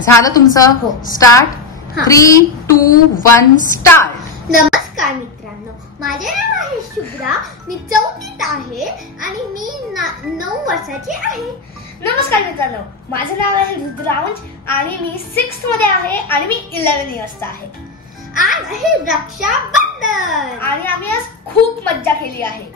झालं तुमचं? हो. स्टार्ट. 3, 2, 1 स्टार्ट. नमस्कार मित्रांनो, माझे नाव आहे शुभ्रा, मी 4वीत आहे आणि मी 9 वर्षाची आहे. नमस्कार मित्रांनो, माझे नाव आहे रुद्रांश आणि मी 6th मध्ये आहे आणि मी 11 इयर्सचा आहे. आज आहे रक्षाबंधन आणि आम्ही आज खूप मज्जा केली आहे.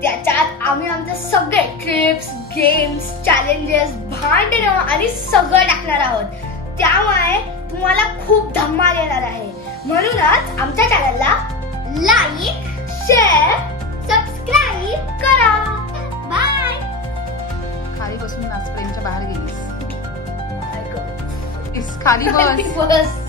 त्याच्यात आम्ही आमचे सगळे क्लिप्स, गेम्स, चॅलेंजेस, भांडणं आणि सगळं टाकणार आहोत. त्यामुळे तुम्हाला खूप धमाल येणार आहे. म्हणूनच आमच्या चॅनलला लाईक, शेअर, सबस्क्राईब करा. बाय. खाली बसून नाच, प्रेमच्या बाहेर गेलीस. खाली बस.